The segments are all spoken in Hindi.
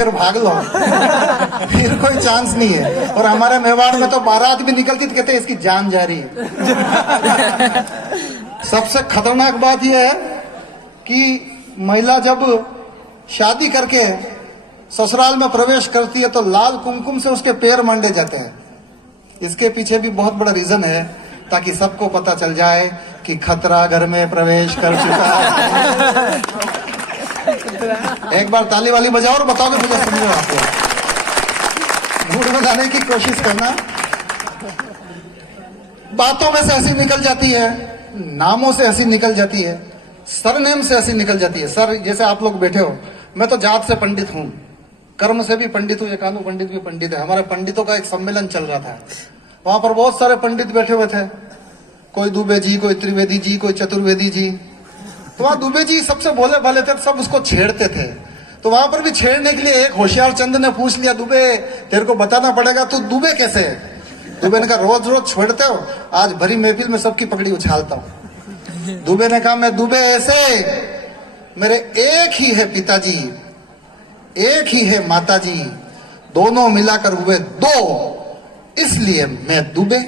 फिर भाग लो। फिर कोई चांस नहीं है। और हमारे मेवाड़ में तो बारात भी निकलती तो कहते इसकी जान जा रही है। सबसे खतरनाक बात यह है कि महिला जब शादी करके ससुराल में प्रवेश करती है तो लाल कुमकुम से उसके पैर मांडे जाते हैं। इसके पीछे भी बहुत बड़ा रीजन है, ताकि सबको पता चल जाए कि खतरा घर में प्रवेश कर चुका है। एक बार ताली वाली बजाओ और बताओ कि मुझे समझ में आती है। मूड बनाने की कोशिश करना। बातों में से हंसी निकल जाती है, नामों से हंसी निकल जाती है, सरनेम से हंसी निकल जाती है। सर, जैसे आप लोग बैठे हो, मैं तो जात से पंडित हूं, कर्म से भी पंडित हूं, एकानु पंडित भी पंडित है। हमारे पंडितों का एक सम्मेलन चल रहा था, वहां पर बहुत सारे पंडित बैठे हुए थे। कोई दुबे जी, कोई त्रिवेदी जी, कोई चतुर्वेदी जी। तो वहां दुबे जी सबसे भोले भाले थे, सब उसको छेड़ते थे। तो वहां पर भी छेड़ने के लिए एक होशियार चंद ने पूछ लिया, दुबे तेरे को बताना पड़ेगा, तू दुबे कैसे है? दुबे ने कहा, रोज रोज छेड़ते हो, आज भरी महफिल में सबकी पगड़ी उछालता हूं। दुबे ने कहा, मैं दुबे ऐसे, मेरे एक ही है पिताजी, एक ही है माताजी, दोनों मिलाकर हुए दो, इसलिए मैं दुबे।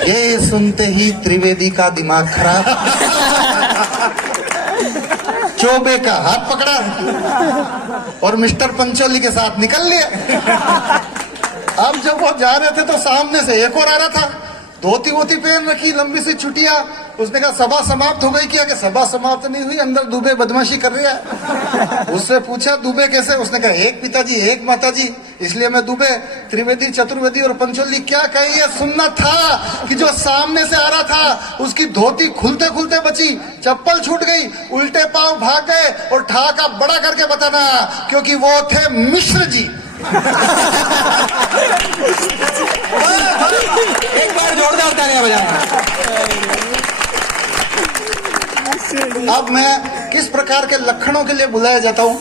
ये सुनते ही त्रिवेदी का दिमाग खराब, चौबे का हाथ पकड़ा और मिस्टर पंचोली के साथ निकल लिया। अब जब वो जा रहे थे तो सामने से एक और आ रहा था, धोती वोती पहन रखी, लंबी सी चुटिया। उसने कहा, सभा समाप्त हो गई क्या? कि सभा समाप्त नहीं हुई, अंदर दुबे बदमाशी कर रही है। उससे पूछा, दुबे कैसे? उसने कहा, एक पिताजी एक माताजी, इसलिए मैं दुबे। त्रिवेदी चतुर्वेदी और पंचोली क्या कही है सुनना था कि जो सामने से आ रहा था उसकी धोती खुलते खुलते बची, चप्पल छूट गई, उल्टे पांव भाग गए। और ठहाका बड़ा करके बताना, क्योंकि वो थे मिश्र जी। एक बार जोरदार तालियां बजाना। अब मैं किस प्रकार के लक्षणों के लिए बुलाया जाता हूं?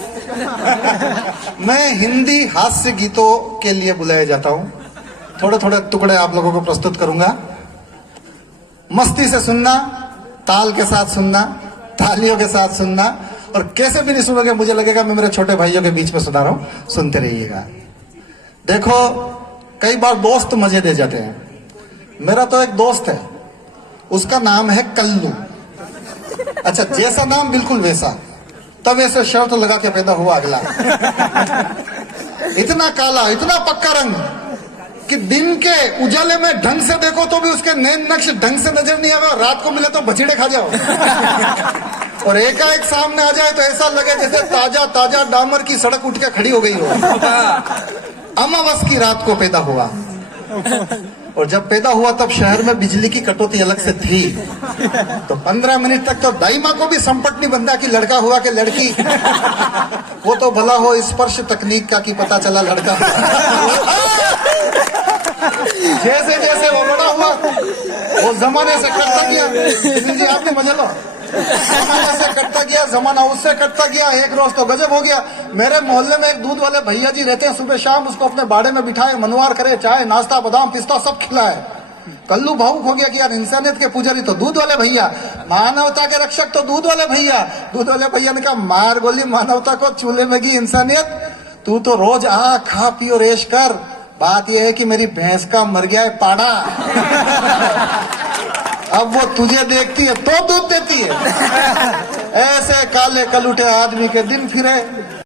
मैं हिंदी हास्य गीतों के लिए बुलाया जाता हूं। थोड़े थोड़े टुकड़े आप लोगों को प्रस्तुत करूंगा। मस्ती से सुनना, ताल के साथ सुनना, तालियों के साथ सुनना, और कैसे भी नहीं सुनोगे मुझे लगेगा मैं मेरे छोटे भाइयों के बीच में सुना रहा हूं। सुनते रहिएगा। देखो, कई बार दोस्त मजे दे जाते हैं। मेरा तो एक दोस्त है, उसका नाम है कल्लू। अच्छा, जैसा नाम बिल्कुल वैसा, तब ऐसे शर्त लगा के पैदा हुआ अगला। इतना काला, इतना पक्का रंग कि दिन के उजाले में ढंग से देखो तो भी उसके नैन नक्श ढंग से नजर नहीं आवे, और रात को मिले तो बछड़े खा जाओ। और एकाएक सामने आ जाए तो ऐसा लगे जैसे ताजा ताजा डामर की सड़क उठ के खड़ी हो गई हो। अमावस की रात को पैदा हुआ, और जब पैदा हुआ तब शहर में बिजली की कटौती अलग से थी। तो 15 मिनट तक तो दाई माँ को भी संपट नहीं बंधा कि लड़का हुआ कि लड़की। वो तो भला हो स्पर्श तकनीक का कि पता चला लड़का। जैसे जैसे वो बड़ा हुआ, वो जमाने से कटता गया। जी आपने मजा लो, जमाने से कटता गया, जमाना उससे कटता गया। एक रोज तो गजब हो गया। मेरे मोहल्ले में एक दूध वाले भैया जी रहते हैं, सुबह शाम उसको अपने बाड़े में बिठाए, मनवार करे, चाय नाश्ता बादाम पिस्ता सब खिलाए। कल्लू भावुक हो गया कि यार इंसानियत के पुजारी तो दूध वाले भैया, मानवता के रक्षक तो दूध वाले भैया। दूध वाले भैया ने कहा, मार गोली मानवता को, चूल्हे में की इंसानियत। तू तो रोज आ खा पी और ऐश कर, बात यह है कि मेरी भैंस का मर गया है पाड़ा। अब वो तुझे देखती है तो दूध देती है। ऐसे काले कलूटे आदमी के दिन फिरे।